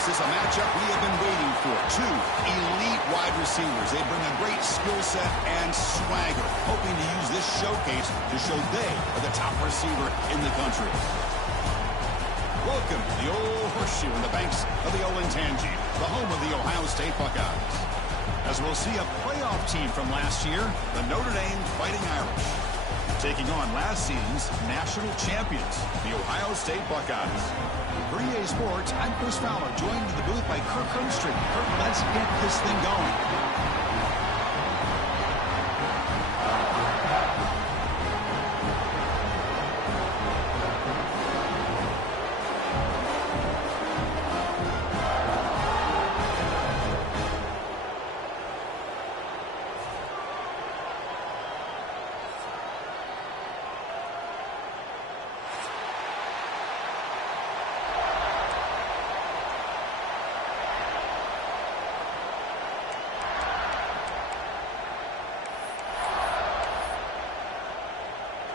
This is a matchup we have been waiting for. Two elite wide receivers. They bring a great skill set and swagger, hoping to use this showcase to show they are the top receiver in the country. Welcome to the old horseshoe in the banks of the Olentangy, the home of the Ohio State Buckeyes. As we'll see a playoff team from last year, the Notre Dame Fighting Irish, taking on last season's national champions, the Ohio State Buckeyes. For EA Sports, I'm Chris Fowler, joined in the booth by Kirk Hermstreet. Kirk, let's get this thing going.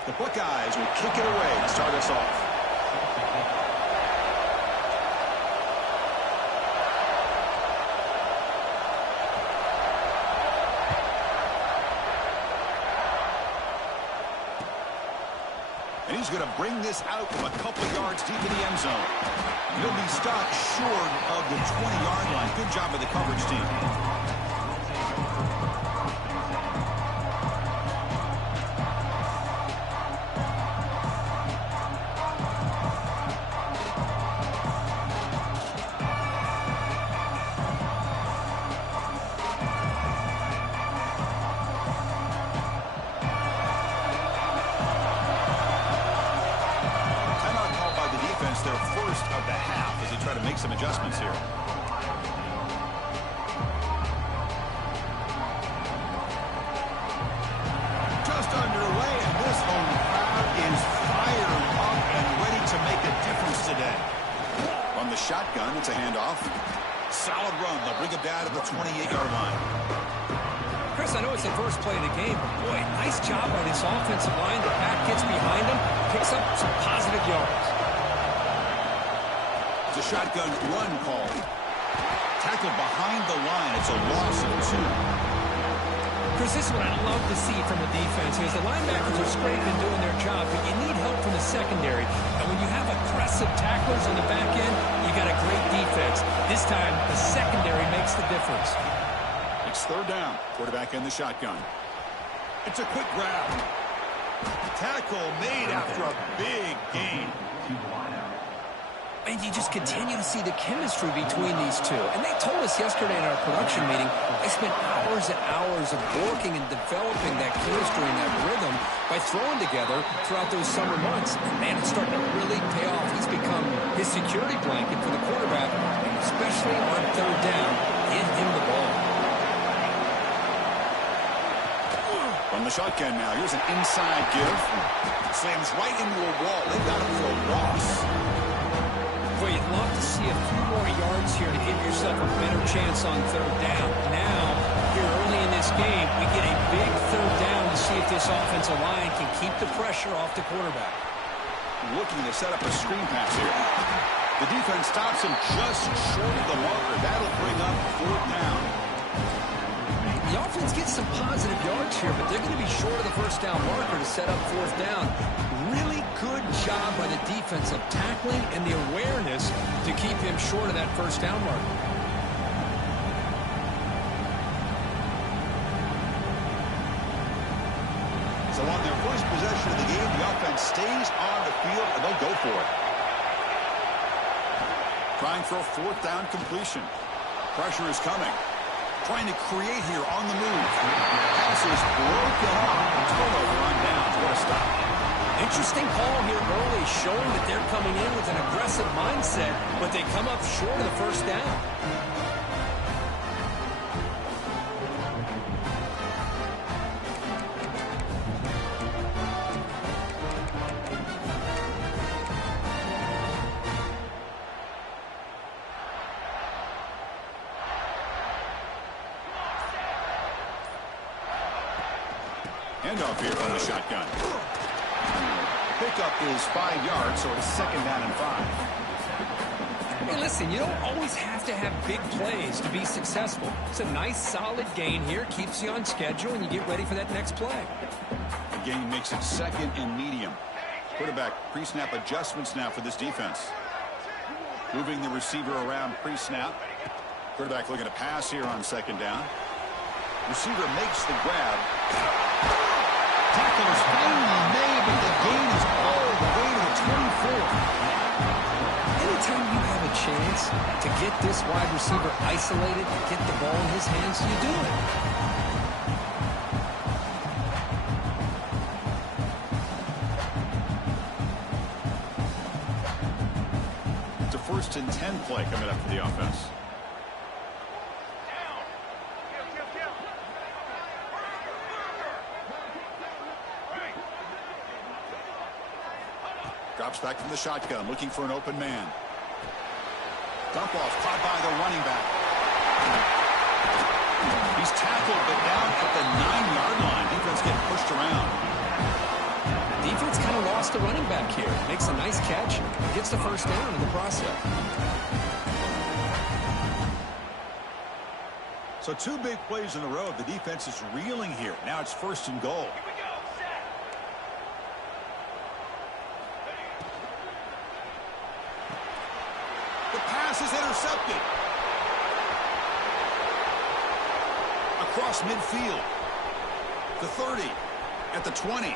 The Buckeyes will kick it away to start us off. And he's going to bring this out from a couple of yards deep in the end zone. He'll be stopped short of the 20-yard line. Good job by the coverage team. Some adjustments here. Just underway, and this home crowd is fired up and ready to make a difference today. On the shotgun, it's a handoff. Solid run. They'll bring it down to the 28-yard line. Chris, I know it's the first play of the game, but boy, nice job by this offensive line. The back gets behind him, picks up some positive yards. The shotgun run call. Tackled behind the line. It's a loss of 2. Chris, this is what I love to see from a defense is the linebackers are scraping doing their job, but you need help from the secondary. And when you have aggressive tacklers on the back end, you got a great defense. This time, the secondary makes the difference. It's third down. Quarterback in the shotgun. It's a quick grab. Tackle made after a big gain. And you just continue to see the chemistry between these two. And they told us yesterday in our production meeting, they spent hours and hours of working and developing that chemistry and that rhythm by throwing together throughout those summer months. And man, it's starting to really pay off. He's become his security blanket for the quarterback, and especially on third down, give him the ball. From the shotgun now, here's an inside give. Slams right into a wall. They got him for a loss. Boy, you'd love to see a few more yards here to give yourself a better chance on third down. Now, here early in this game, we get a big third down to see if this offensive line can keep the pressure off the quarterback. Looking to set up a screen pass here. The defense stops him just short of the marker. That'll bring up fourth down. The offense gets some positive yards here, but they're going to be short of the first down marker to set up fourth down. Really good job by the defense of tackling and the awareness to keep him short of that first down marker. So on their first possession of the game, the offense stays on the field, and they'll go for it. Trying for a fourth down completion. Pressure is coming. Trying to create here on the move. Pass is broken off. Turnover on downs. What a stop. Interesting call here early, showing that they're coming in with an aggressive mindset, but they come up short of the first down. Handoff here from the shotgun. Pickup is 5 yards, so it's second down and 5. Hey, listen, you don't always have to have big plays to be successful. It's a nice, solid gain here. Keeps you on schedule, and you get ready for that next play. The gain makes it second and medium. Quarterback pre-snap adjustments now for this defense. Moving the receiver around pre-snap. Quarterback looking to pass here on second down. Receiver makes the grab. Tackle is finally made, but the gain is all the way to the 24. Anytime you have a chance to get this wide receiver isolated, get the ball in his hands, you do it. It's a 1st and 10 play coming up for the offense. Drops back from the shotgun, looking for an open man. Dump off, caught by the running back. He's tackled, but down at the 9-yard line. Defense getting pushed around. Defense kind of lost the running back here. Makes a nice catch, gets the first down in the process. So 2 big plays in a row. The defense is reeling here. Now it's 1st and goal. Is intercepted. Across midfield. The 30. At the 20.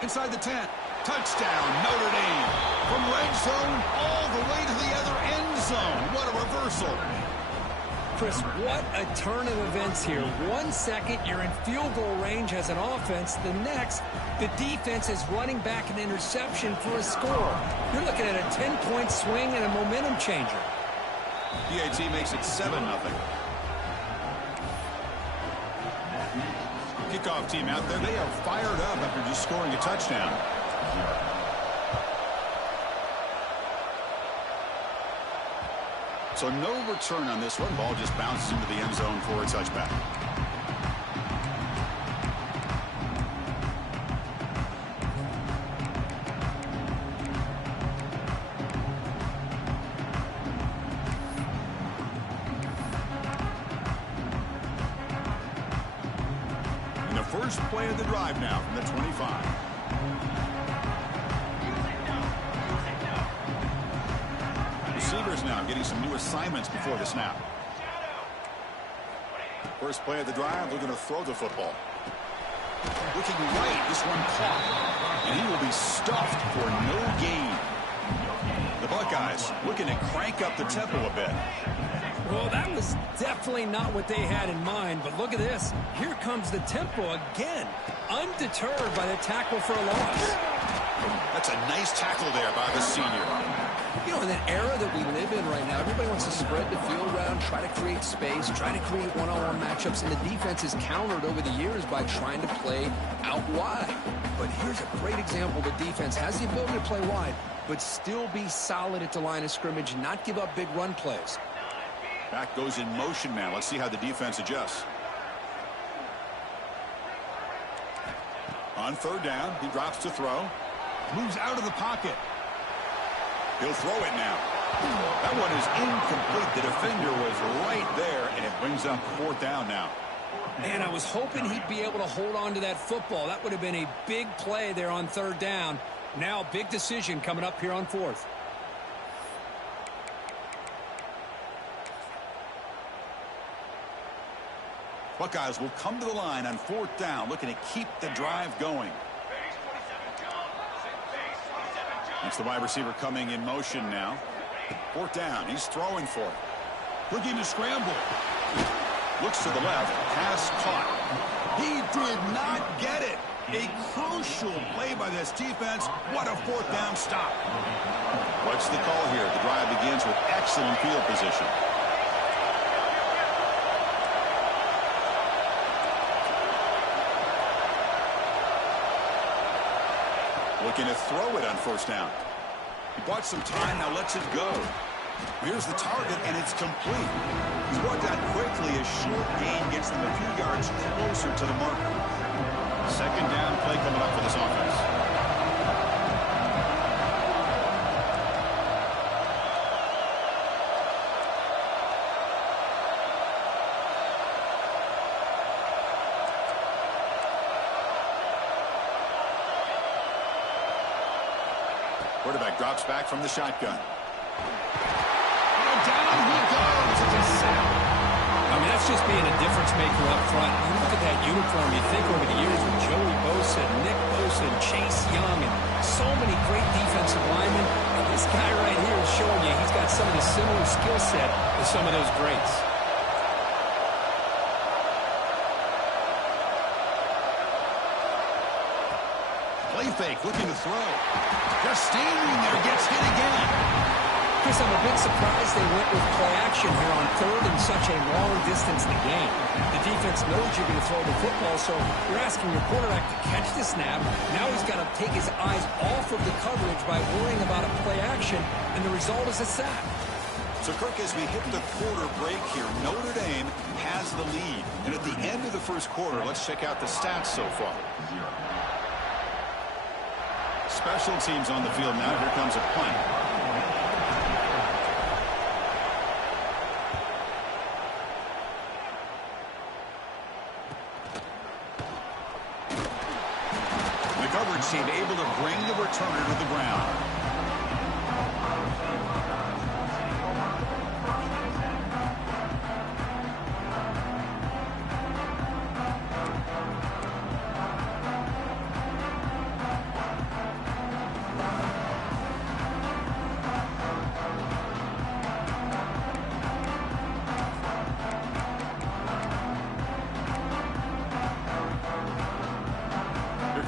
Inside the 10. Touchdown, Notre Dame. From red zone all the way to the other end zone. What a reversal. Chris, what a turn of events here. 1 second, you're in field goal range as an offense. The next, the defense is running back an interception for a score. You're looking at a 10-point swing and a momentum changer. PAT makes it 7-0. Kickoff team out there. They are fired up after just scoring a touchdown. So no return on this one. Ball just bounces into the end zone for a touchback. First play of the drive now from the 25. Receivers now getting some new assignments before the snap. First play of the drive, they're going to throw the football. Looking right, this one caught. And he will be stuffed for no gain. The Buckeyes looking to crank up the tempo a bit. Well, that was definitely not what they had in mind, but look at this. Here comes the tempo again, undeterred by the tackle for a loss. That's a nice tackle there by the senior. You know, in that era that we live in right now, everybody wants to spread the field around, try to create space, try to create one-on-one matchups, and the defense is countered over the years by trying to play out wide. But here's a great example. The defense has the ability to play wide, but still be solid at the line of scrimmage, not give up big run plays. Back goes in motion now. Let's see how the defense adjusts. On 3rd down, he drops to throw. Moves out of the pocket. He'll throw it now. That one is incomplete. The defender was right there, and it brings up 4th down now. And I was hoping he'd be able to hold on to that football. That would have been a big play there on third down. Now, big decision coming up here on fourth. Buckeyes will come to the line on fourth down, looking to keep the drive going. It's the wide receiver coming in motion now. Fourth down. He's throwing for it. Looking to scramble. Looks to the left. Pass caught. He did not get it. A crucial play by this defense. What a fourth down stop. What's the call here? The drive begins with excellent field position. Looking to throw it on first down. He bought some time, now lets it go. Here's the target, and it's complete. He's brought down quickly. A short gain gets them a few yards closer to the marker. Second down play coming up for this offense. Quarterback drops back from the shotgun. And down he goes. It's a sack. I mean, that's just being a difference maker up front. You look at that uniform, you think over the years with Joey Bosa, Nick Bosa, and Chase Young, and so many great defensive linemen. And this guy right here is showing you he's got some of the similar skill set as some of those greats. Play fake, looking to throw. Just standing there, gets hit again. Chris, I'm a bit surprised they went with play action here on third in such a long distance in the game. The defense knows you're going to throw the football, so you're asking your quarterback to catch the snap. Now he's got to take his eyes off of the coverage by worrying about a play action, and the result is a sack. So, Kirk, as we hit the quarter break here, Notre Dame has the lead. And at the end of the first quarter, let's check out the stats so far. Special teams on the field now. Here comes a punt. The coverage team able to bring the returner to the ground.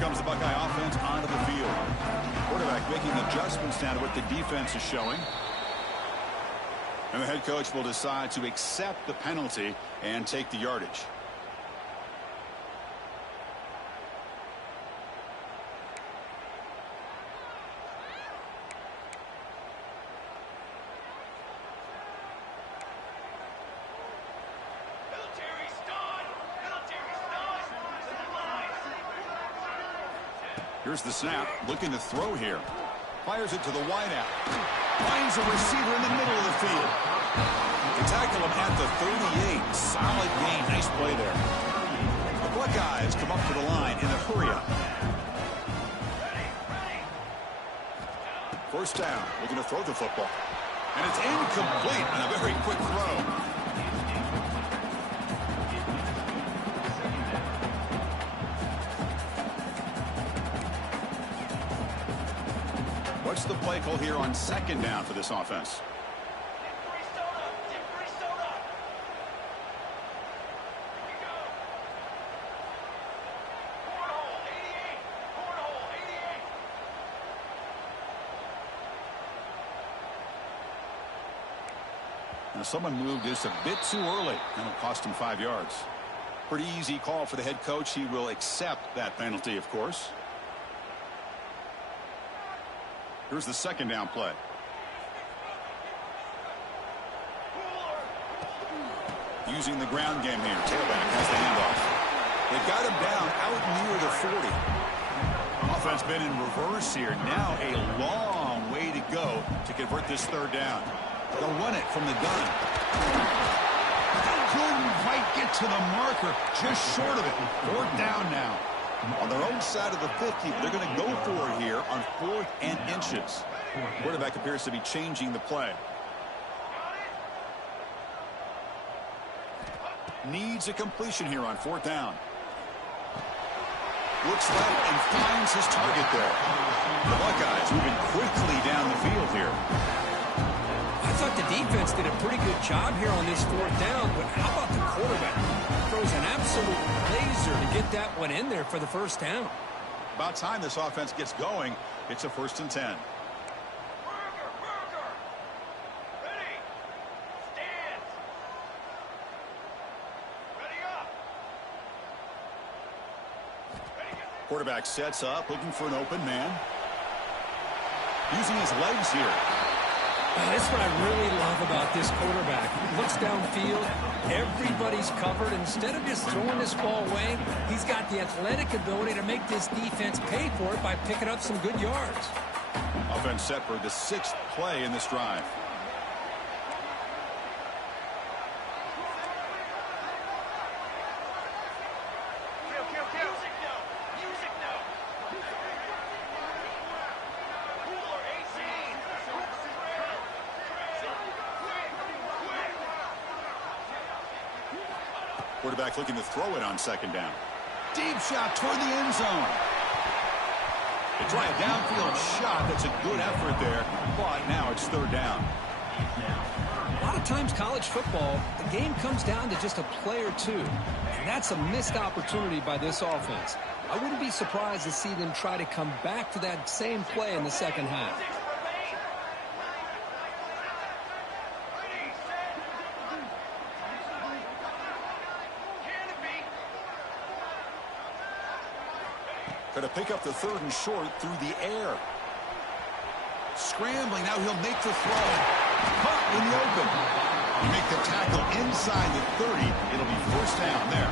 Comes the Buckeye offense onto the field. Quarterback making adjustments down to what the defense is showing. And the head coach will decide to accept the penalty and take the yardage. Here's the snap, looking to throw here. Fires it to the wideout. Finds a receiver in the middle of the field. They tackle him at the 38. Solid gain. Nice play there. The Buckeyes come up to the line in a hurry-up. First down, looking to throw the football. And it's incomplete on a very quick throw. What's the play call here on second down for this offense? Now someone moved this a bit too early. That'll cost him 5 yards. Pretty easy call for the head coach. He will accept that penalty, of course. Here's the second down play. Using the ground game here. Tailback has the handoff. They got him down out near the 40. Offense been in reverse here. Now a long way to go to convert this third down. They'll run it from the gun. Couldn't quite get to the marker, just short of it. Fourth down now. On their own side of the 50, they're going to go for it here on 4th and inches. Quarterback appears to be changing the play. Needs a completion here on 4th down. Looks left and finds his target there. The Buckeyes moving quickly down the field here. I thought the defense did a pretty good job here on this 4th down, but how about the quarterback? Throws an absolute laser to get that one in there for the first down. About time this offense gets going. It's a 1st and 10. Quarterback sets up, looking for an open man. Using his legs here. That's what I really love about this quarterback. He looks downfield. Everybody's covered. Instead of just throwing this ball away, he's got the athletic ability to make this defense pay for it by picking up some good yards. Offense set for the 6th play in this drive. Quarterback looking to throw it on 2nd down. Deep shot toward the end zone. They try a downfield shot. That's a good effort there, but now it's 3rd down. A lot of times college football, the game comes down to just a play or two, and that's a missed opportunity by this offense. I wouldn't be surprised to see them try to come back to that same play in the second half. Trying to pick up the 3rd and short through the air. Scrambling, now he'll make the throw. Caught in the open. You make the tackle inside the 30. It'll be 1st down there.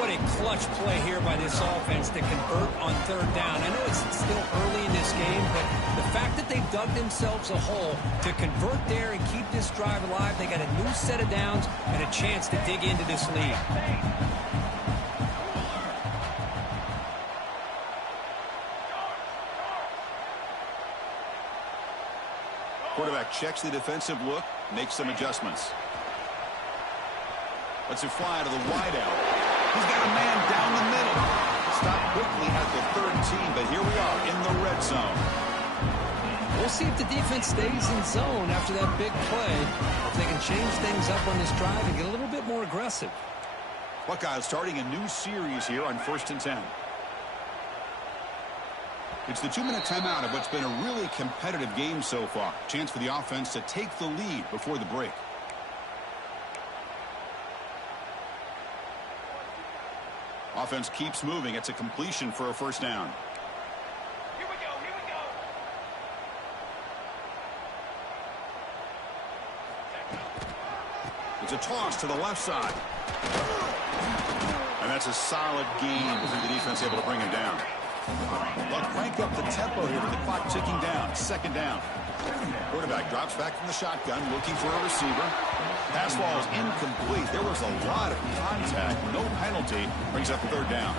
What a clutch play here by this offense to convert on 3rd down. I know it's still early in this game, but the fact that they've dug themselves a hole to convert there and keep this drive alive, they got a new set of downs and a chance to dig into this lead. Quarterback checks the defensive look, makes some adjustments. Lets it fly to the wideout. He's got a man down the middle. Stopped quickly at the 13, but here we are in the red zone. We'll see if the defense stays in zone after that big play, or if they can change things up on this drive and get a little bit more aggressive. Buckeyes starting a new series here on 1st and 10. It's the 2-minute timeout of what's been a really competitive game so far. Chance for the offense to take the lead before the break. Offense keeps moving. It's a completion for a 1st down. Here we go, here we go. It's a toss to the left side. And that's a solid gain through the defense able to bring him down. They'll crank up the tempo here with the clock ticking down. 2nd down. Quarterback drops back from the shotgun, looking for a receiver. Pass ball is incomplete. There was a lot of contact. No penalty. Brings up 3rd down.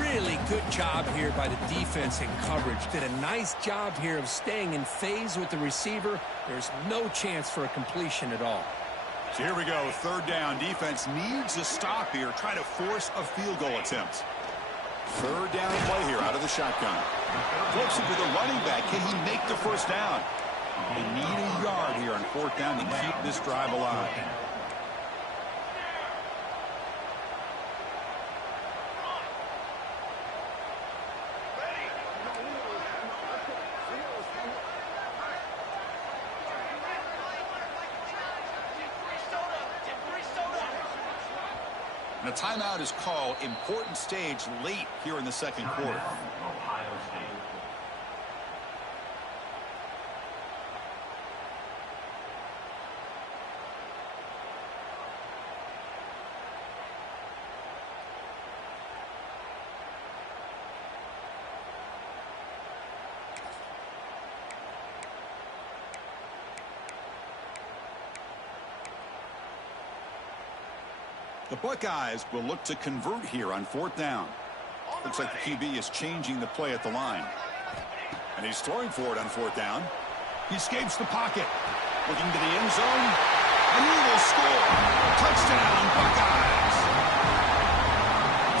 Really good job here by the defense in coverage. Did a nice job here of staying in phase with the receiver. There's no chance for a completion at all. So here we go. 3rd down. Defense needs a stop here. Try to force a field goal attempt. 3rd down play here out of the shotgun. Flips it to the running back. Can he make the 1st down? They need a yard here on 4th down to keep this drive alive. And a timeout is called. Important stage late here in the 2nd quarter. The Buckeyes will look to convert here on 4th down. Looks like the QB is changing the play at the line. And he's throwing for it on 4th down. He escapes the pocket. Looking to the end zone. And he will score. Touchdown, Buckeyes.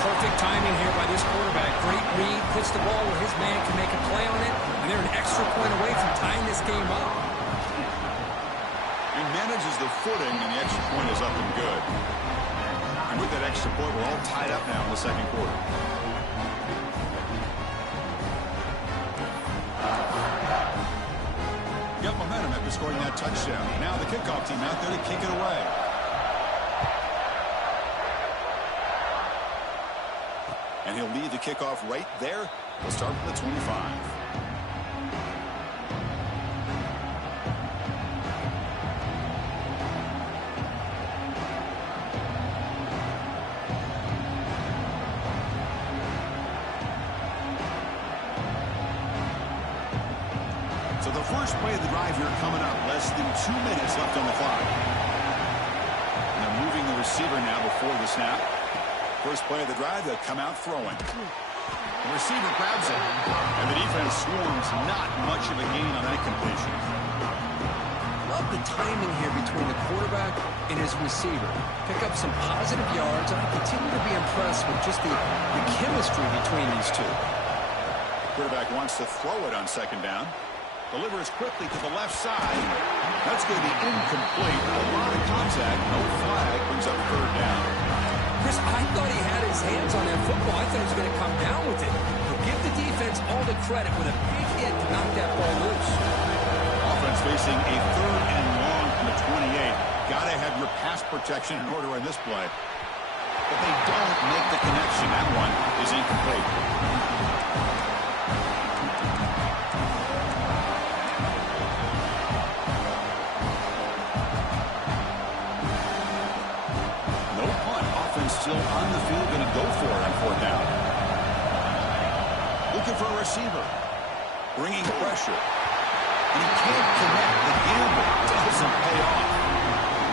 Perfect timing here by this quarterback. Great read. Puts the ball where his man can make a play on it. And they're an extra point away from tying this game up. He manages the footing, and the extra point is up and good. And with that extra point, we're all tied up now in the second quarter. Got momentum after scoring that touchdown. Now the kickoff team out there to kick it away. And he'll lead the kickoff right there. We'll start from the 25. So the first play of the drive here coming up. Less than 2 minutes left on the clock. And they're moving the receiver now before the snap. First play of the drive, they'll come out throwing. The receiver grabs it. And the defense swarms. Not much of a gain on that completion. Love the timing here between the quarterback and his receiver. Pick up some positive yards, and I continue to be impressed with just the chemistry between these two. Quarterback wants to throw it on 2nd down. Delivers quickly to the left side. That's going to be incomplete. A lot of contact. No flag. Brings up 3rd down. Chris, I thought he had his hands on that football. I thought he was going to come down with it. But give the defense all the credit with a big hit to knock that ball loose. Offense facing a 3rd and long from the 28. Got to have your pass protection in order on this play. But they don't make the connection. That one is incomplete. Still on the field, going to go for it on 4th down. Looking for a receiver. Bringing pressure. And he can't connect. The gamble doesn't pay off.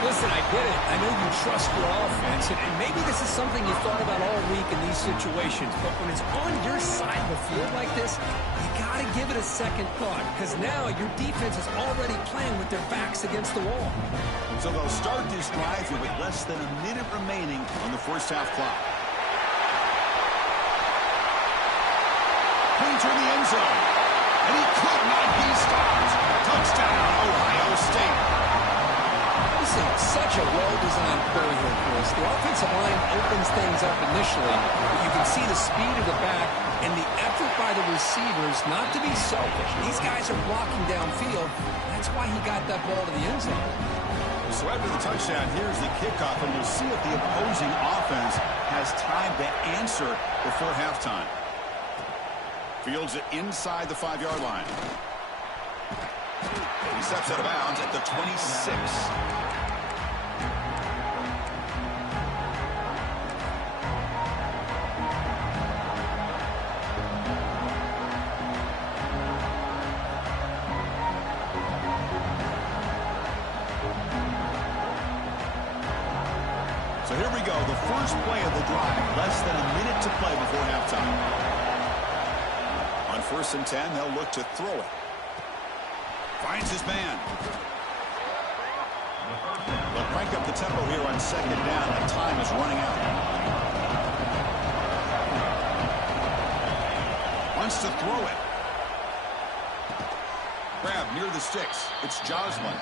Listen, I get it. I know you trust your offense, and maybe this is something you thought about all week in these situations, but when it's on your side of the field like this, you got to give it a second thought, because now your defense is already playing with their backs against the wall. So they'll start this drive here with less than a minute remaining on the first half clock. Points in the end zone. And he could not be stopped. Touchdown, Ohio State. This is such a well-designed play here, Chris. The offensive line opens things up initially, but you can see the speed of the back and the effort by the receivers not to be selfish. These guys are blocking downfield. That's why he got that ball to the end zone. So after the touchdown, here's the kickoff, and we'll see if the opposing offense has time to answer before halftime. Fields it inside the 5-yard line. He steps out of bounds at the 26. So here we go, the first play of the drive. Less than a minute to play before halftime. On 1st and 10, they'll look to throw it. Finds his man. They'll crank up the tempo here on 2nd down, and time is running out. Wants to throw it. Grab near the sticks. It's Joslin.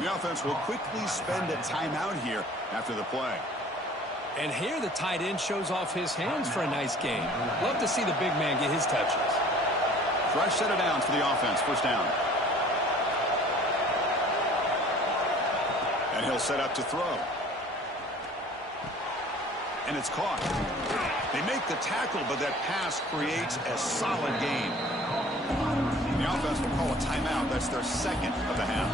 The offense will quickly spend a timeout here after the play. And here the tight end shows off his hands for a nice game. Love to see the big man get his touches. Fresh set of downs for the offense. 1st down. And he'll set up to throw. And it's caught. They make the tackle, but that pass creates a solid gain. The offense will call a timeout. That's their 2nd of the half.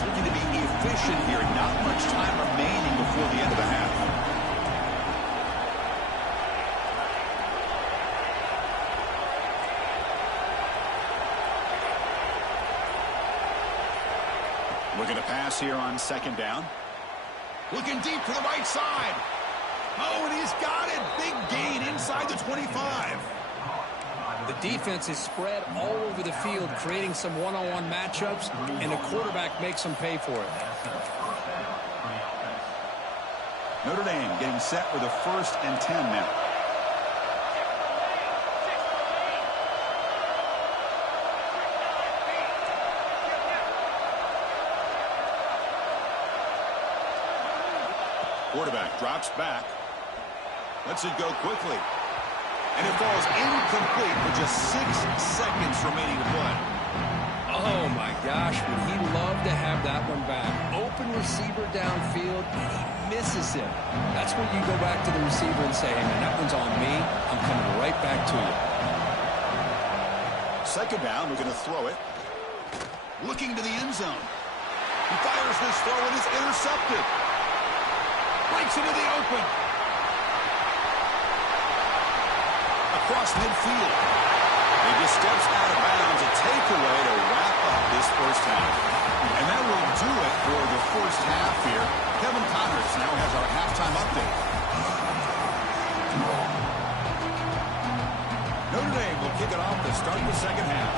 Looking to be efficient here. Not much time remaining before the end of the half. Looking to pass here on second down. Looking deep to the right side. Oh, and he's got it. Big gain inside the 25. The defense is spread all over the field, creating some one-on-one matchups, and the quarterback makes them pay for it. Notre Dame getting set with a 1st and 10 now. Quarterback drops back. Lets it go quickly. And it falls incomplete with just 6 seconds remaining to play. Oh, my gosh, would he love to have that one back. Open receiver downfield, and he misses him. That's when you go back to the receiver and say, hey, man, that one's on me. I'm coming right back to you. Second down, we're going to throw it. Looking to the end zone. He fires this throw and is intercepted. Breaks into the open. Across midfield. He just steps out of bounds. A takeaway to wrap up this first half. And that will do it for the first half here. Kevin Connors now has our halftime update. Notre Dame will kick it off to start the second half.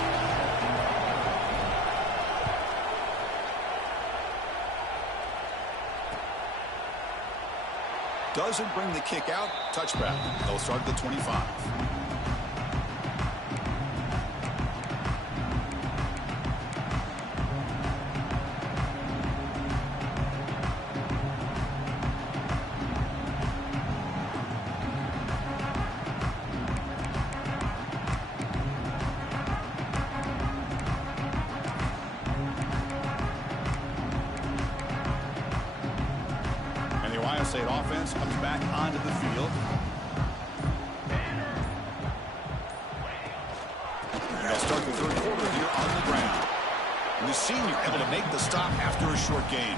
Doesn't bring the kick out. Touchback. They'll start at the 25. State offense comes back onto the field. And they'll start the third quarter here on the ground. And the senior able to make the stop after a short gain.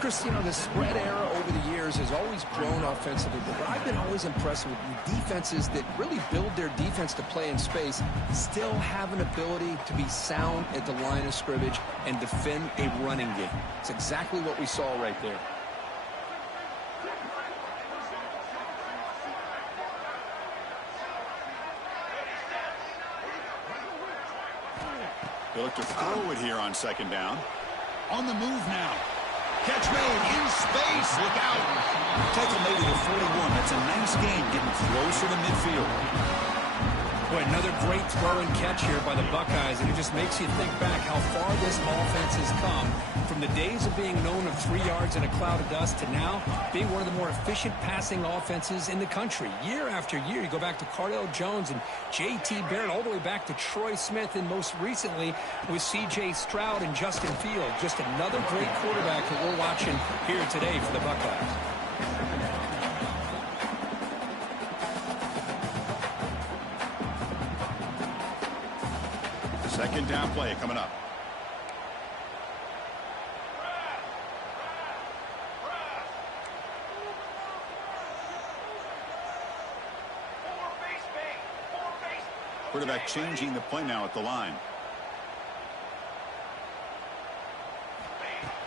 Chris, you know, the spread era over the years has always grown offensively, but I've been always impressed with the defenses that really build their defense to play in space, still have an ability to be sound at the line of scrimmage and defend a running game. It's exactly what we saw right there. They look to throw it here on second down. On the move now. Catch made in space. Look out. Tackle made at the 41. That's a nice gain, getting closer to midfield. Boy, another great throw and catch here by the Buckeyes, and it just makes you think back how far this offense has come from the days of being known of 3 yards in a cloud of dust to now being one of the more efficient passing offenses in the country. Year after year, you go back to Cardell Jones and J.T. Barrett, all the way back to Troy Smith, and most recently with C.J. Stroud and Justin Fields. Just another great quarterback that we're watching here today for the Buckeyes. Second down play coming up. Quarterback changing the play now at the line.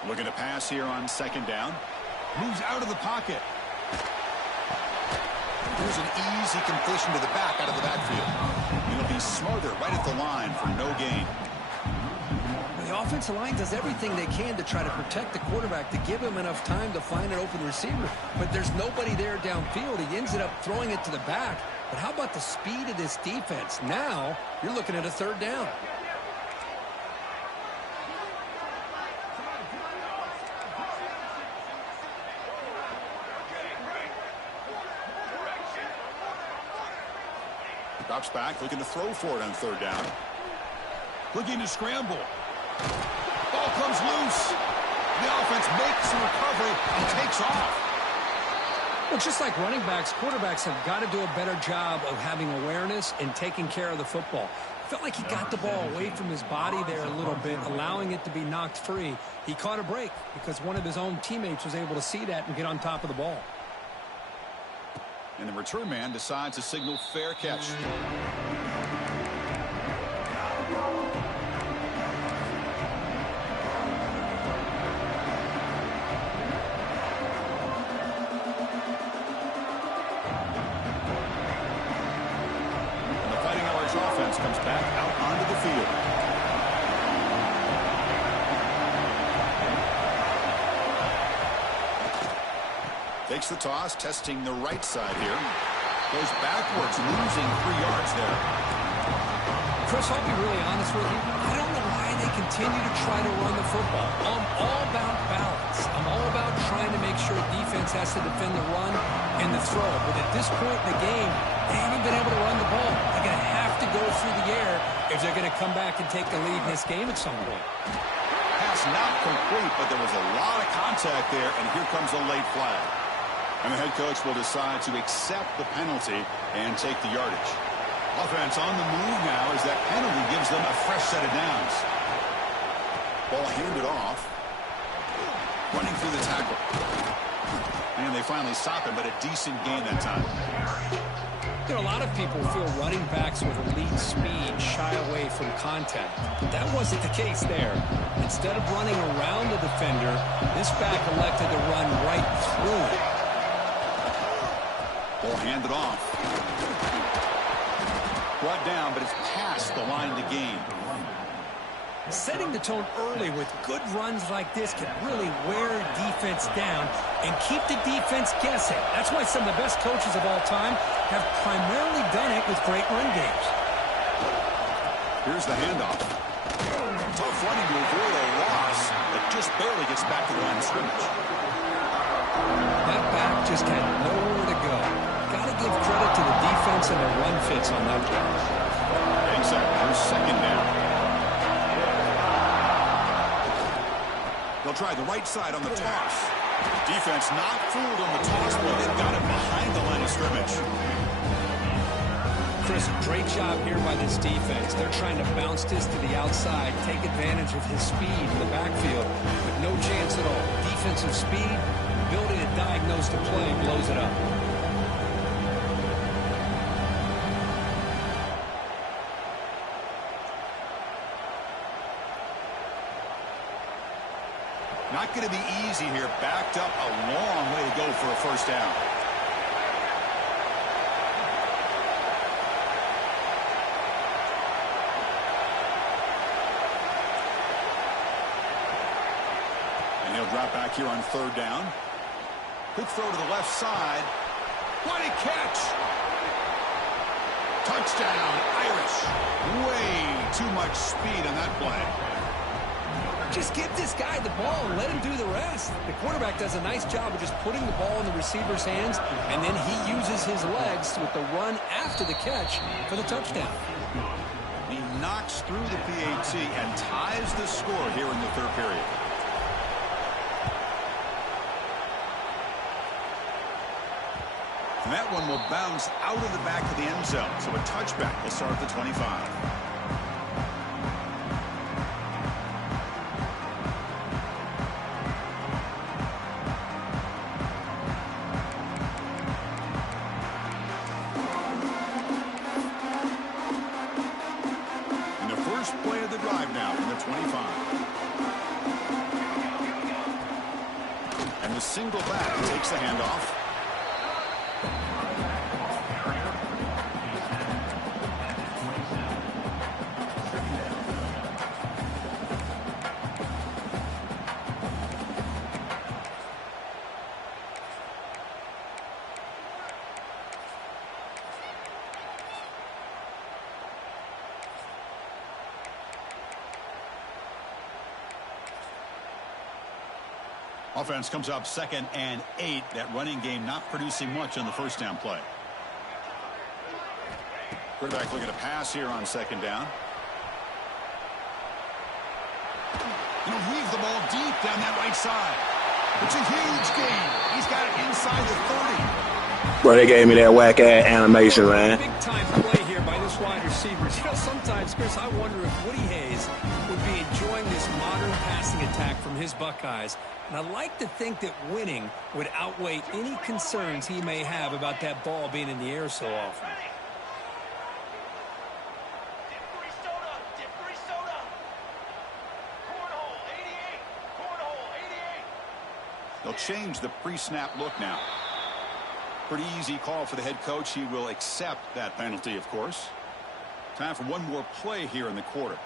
Looking to pass here on second down. Moves out of the pocket. Here's an easy completion to the back out of the backfield. And it'll be Smothered right at the line for no gain. The offensive line does everything they can to try to protect the quarterback, to give him enough time to find an open receiver. But there's nobody there downfield. He ends up throwing it to the back. But how about the speed of this defense? Now you're looking at a third down. Drops back, looking to throw for it on third down. Looking to scramble. Ball comes loose. The offense makes a recovery and takes off. Well, just like running backs, quarterbacks have got to do a better job of having awareness and taking care of the football. Felt like he got the ball away from his body there a little bit, allowing it to be knocked free. He caught a break because one of his own teammates was able to see that and get on top of the ball. And the return man decides to signal fair catch. field. Takes the toss, testing the right side here. Goes backwards, losing 3 yards there. Chris, I'll be really honest with you. I don't know why they continue to try to run the football. I'm all about balance. I'm all about trying to make sure defense has to defend the run and the throw. But at this point in the game, they haven't been able to run the ball. They're going to have to go through the air if they're going to come back and take the lead in this game at some point. Pass not complete, but there was a lot of contact there, and here comes a late flag. And the head coach will decide to accept the penalty and take the yardage. Offense on the move now as that penalty gives them a fresh set of downs. Ball handed off. Running through the tackle. And they finally stop him, but a decent gain that time. You know, a lot of people feel running backs with elite speed shy away from contact. That wasn't the case there. Instead of running around the defender, this back elected to run right through it. Ball handed off. Brought down, but it's past the line to gain. Setting the tone early with good runs like this can really wear defense down and keep the defense guessing. That's why some of the best coaches of all time have primarily done it with great run games. Here's the handoff. Tough running to avoid a loss, but just barely gets back to the line of scrimmage. That back just had nowhere to go. Got to give credit to the defense and their run fits on that one. Exactly. Here's second down. They'll try the right side on the toss. Defense not fooled on the toss, but they've got it behind the line of scrimmage. Chris, great job here by this defense. They're trying to bounce this to the outside, take advantage of his speed in the backfield, but no chance at all. Defensive speed, ability to diagnose the play, blows it up. Not going to be easy here. Backed up a long way to go for a first down. And he'll drop back here on third down. Quick throw to the left side. What a catch! Touchdown, Irish. Way too much speed on that play. Just give this guy the ball and let him do the rest. The quarterback does a nice job of just putting the ball in the receiver's hands, and then he uses his legs with the run after the catch for the touchdown. He knocks through the PAT and ties the score here in the third period. And that one will bounce out of the back of the end zone, so a touchback will start at the 25. Play of the drive now from the 25. And the single back takes the handoff. Offense comes up 2nd and 8. That running game not producing much on the first down play. Quarterback looking to pass here on 2nd down. He'll weave the ball deep down that right side. It's a huge gain. He's got it inside the 30. Bro, they gave me that whack-ass animation, man. Big-time play here by this wide receiver. You know, sometimes, Chris, I wonder if Woody Hayes would be enjoying this modern passing attack from his Buckeyes. And I like to think that winning would outweigh any concerns he may have about that ball being in the air so often. They'll change the pre-snap look now. Pretty easy call for the head coach. He will accept that penalty, of course. Time for one more play here in the quarter.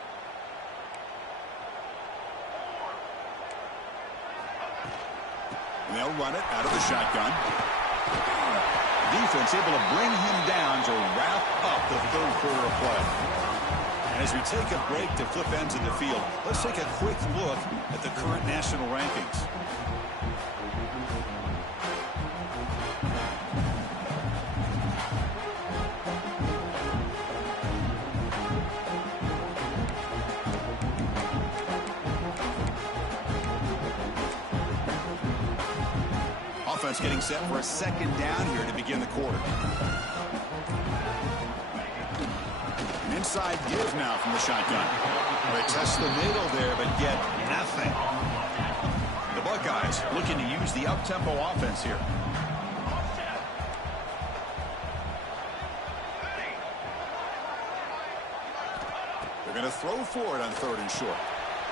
And they'll run it out of the shotgun. Defense able to bring him down to wrap up the third quarter of play. And as we take a break to flip ends in the field, let's take a quick look at the current national rankings. Offense getting set for a second down here to begin the quarter. Inside give now from the shotgun. They test the middle there, but get nothing. The Buckeyes looking to use the up-tempo offense here. They're going to throw for it on 3rd and short.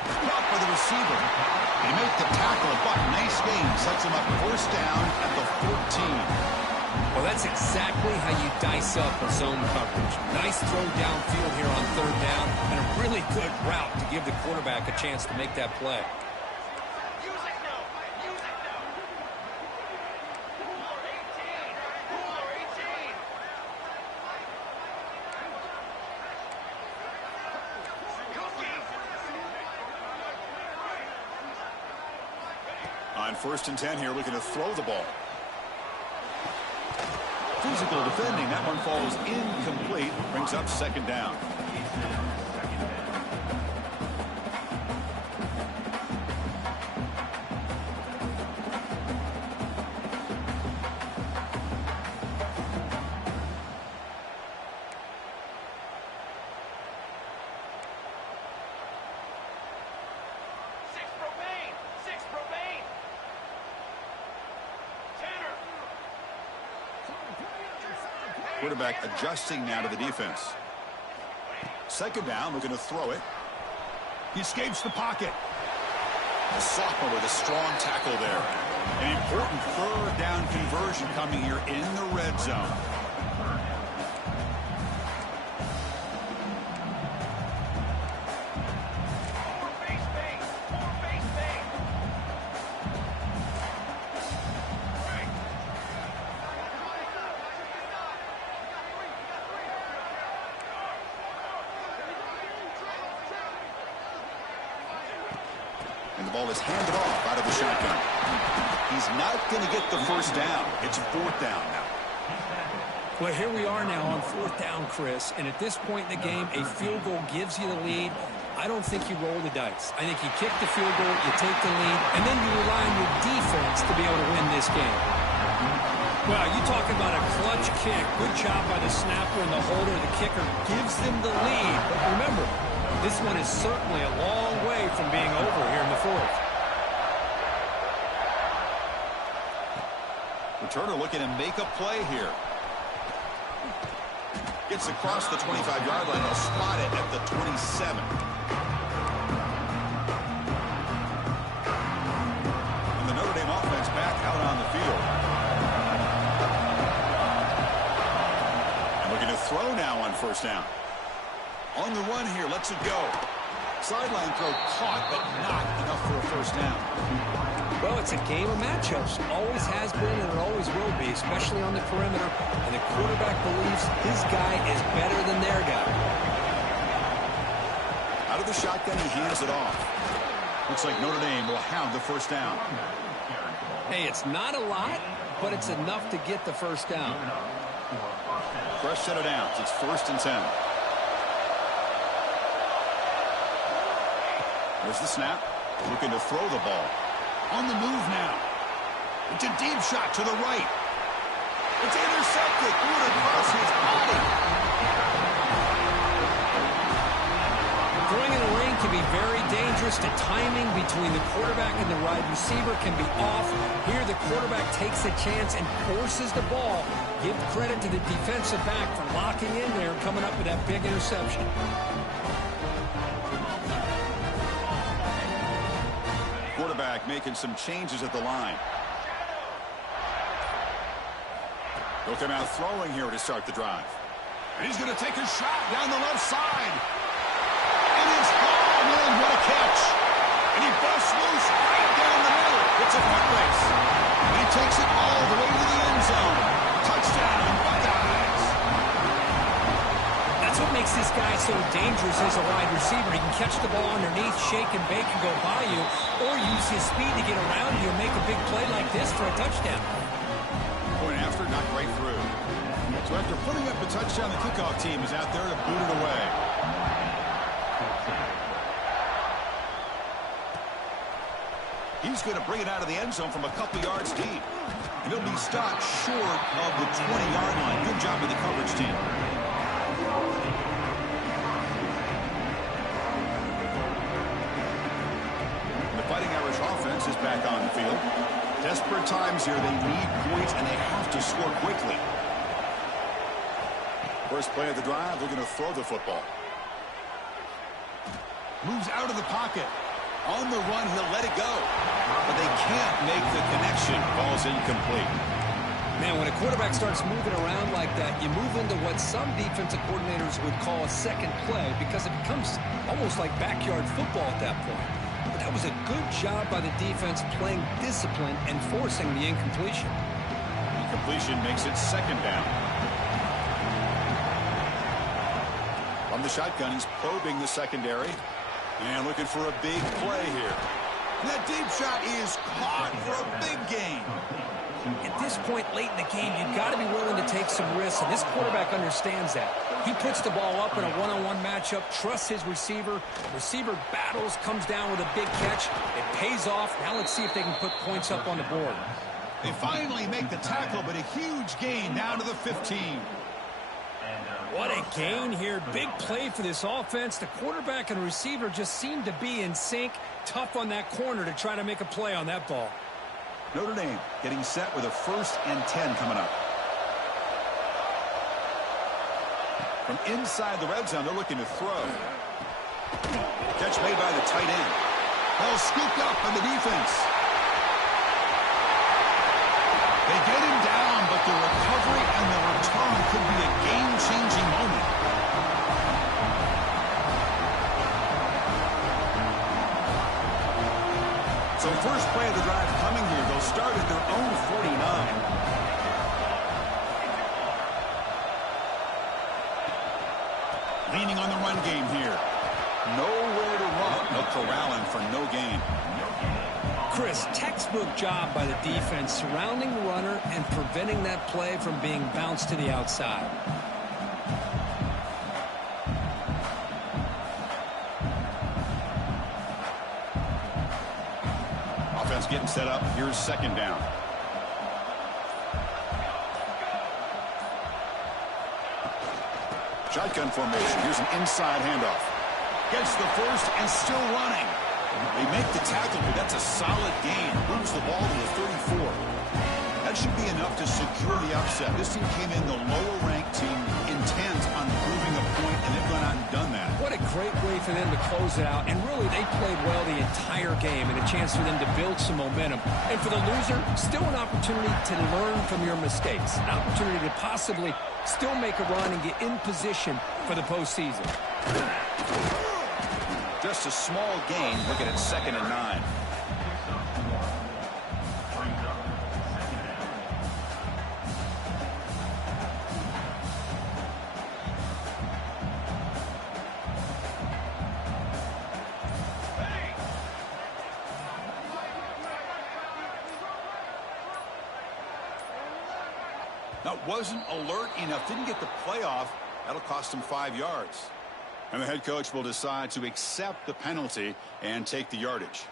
Caught by the receiver. They make the tackle, but nice game. Sets him up first down at the 14. Well, that's exactly how you dice up a zone coverage. Nice throw downfield here on 3rd down, and a really good route to give the quarterback a chance to make that play. On 1st and 10 here, looking to throw the ball. Physical defending. That one falls incomplete. Brings up 2nd down. Quarterback adjusting now to the defense. 2nd down, looking to throw it. He escapes the pocket. The sophomore with a strong tackle there. An important 3rd down conversion coming here in the red zone. And the ball is handed off out of the shotgun. He's not going to get the first down. It's 4th down now. Well, here we are now on 4th down, Chris. And at this point in the game, a field goal gives you the lead. I don't think you roll the dice. I think you kick the field goal, you take the lead, and then you rely on your defense to be able to win this game. Well, you talk about a clutch kick. Good job by the snapper and the holder. The kicker gives them the lead. But remember, this one is certainly a long way from being over here in the 4th. Returner looking to make a play here. Gets across the 25-yard line. They'll spot it at the 27. And the Notre Dame offense back out on the field. And looking to throw now on 1st down. On the run here, lets it go. Sideline throw caught, but not enough for a first down. Well, it's a game of matchups. Always has been and it always will be, especially on the perimeter. And the quarterback believes his guy is better than their guy. Out of the shotgun, he hands it off. Looks like Notre Dame will have the first down. Hey, it's not a lot, but it's enough to get the first down. Fresh set of downs. It's 1st and 10. There's the snap. Looking to throw the ball. On the move now. It's a deep shot to the right. It's intercepted. Threw it across his body. Throwing in the rain can be very dangerous. The timing between the quarterback and the wide receiver can be off. Here the quarterback takes a chance and forces the ball. Give credit to the defensive back for locking in there and coming up with that big interception. Quarterback making some changes at the line. They'll come out throwing here to start the drive. And he's going to take a shot down the left side. And it's gone in. What a catch. And he busts loose right down the middle. It's a foot race. And he takes it all the way to the end zone. Touchdown, Buckeyes. That's what makes this guy so dangerous as a wide receiver. He can catch the ball underneath, shake and bake and go by you, or use his speed to get around you and make a big play like this for a touchdown. Point after, not quite through. So after putting up the touchdown, the kickoff team is out there to boot it away. He's going to bring it out of the end zone from a couple yards deep. And he'll be stopped short of the 20-yard line. Good job with the coverage team. The Fighting Irish offense is back on the field. Desperate times here. They need points, and they have to score quickly. First play of the drive, they're going to throw the football. Moves out of the pocket. On the run, he'll let it go. But they can't make the connection. Ball's incomplete. Man, when a quarterback starts moving around like that, you move into what some defensive coordinators would call a second play because it becomes almost like backyard football at that point. But that was a good job by the defense playing discipline and forcing the incompletion. Incompletion makes it second down. From the shotgun, he's probing the secondary. And looking for a big play here. And that deep shot is caught for a big gain. At this point late in the game, you've got to be willing to take some risks, and this quarterback understands that. He puts the ball up in a one-on-one matchup, trusts his receiver. Receiver battles, comes down with a big catch. It pays off. Now let's see if they can put points up on the board. They finally make the tackle, but a huge gain down to the 15. What a gain here. Big play for this offense. The quarterback and receiver just seem to be in sync. Tough on that corner to try to make a play on that ball. Notre Dame getting set with a 1st and 10 coming up. From inside the red zone, they're looking to throw. Catch made by the tight end. Ball scooped up by the defense. They get him down, but the recovery and the return could be a game-changing moment. So first play of the drive coming here. They'll start at their own 49. Leaning on the run game here. Nowhere to run. No corralling for no gain. Chris, textbook job by the defense surrounding the runner and preventing that play from being bounced to the outside. Offense getting set up. Here's second down. Shotgun formation. Here's an inside handoff. Gets the first and still running. They make the tackle, but that's a solid gain. Moves the ball to the 34. That should be enough to secure the upset. This team came in the lower-ranked team, intent on proving a point, and they've gone out and done that. What a great way for them to close it out. And really, they played well the entire game and a chance for them to build some momentum. And for the loser, still an opportunity to learn from your mistakes. An opportunity to possibly still make a run and get in position for the postseason. Just a small gain, looking at 2nd and 9. That wasn't alert enough, didn't get the playoff. That'll cost him 5 yards. And the head coach will decide to accept the penalty and take the yardage.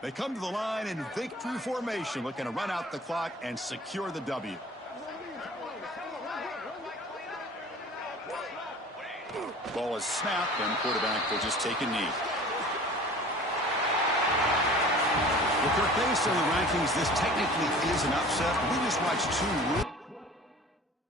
They come to the line in victory formation, looking to run out the clock and secure the W. Ball is snapped, and the quarterback will just take a knee. Well, Kirk, based on the rankings, this technically is an upset. We just watched two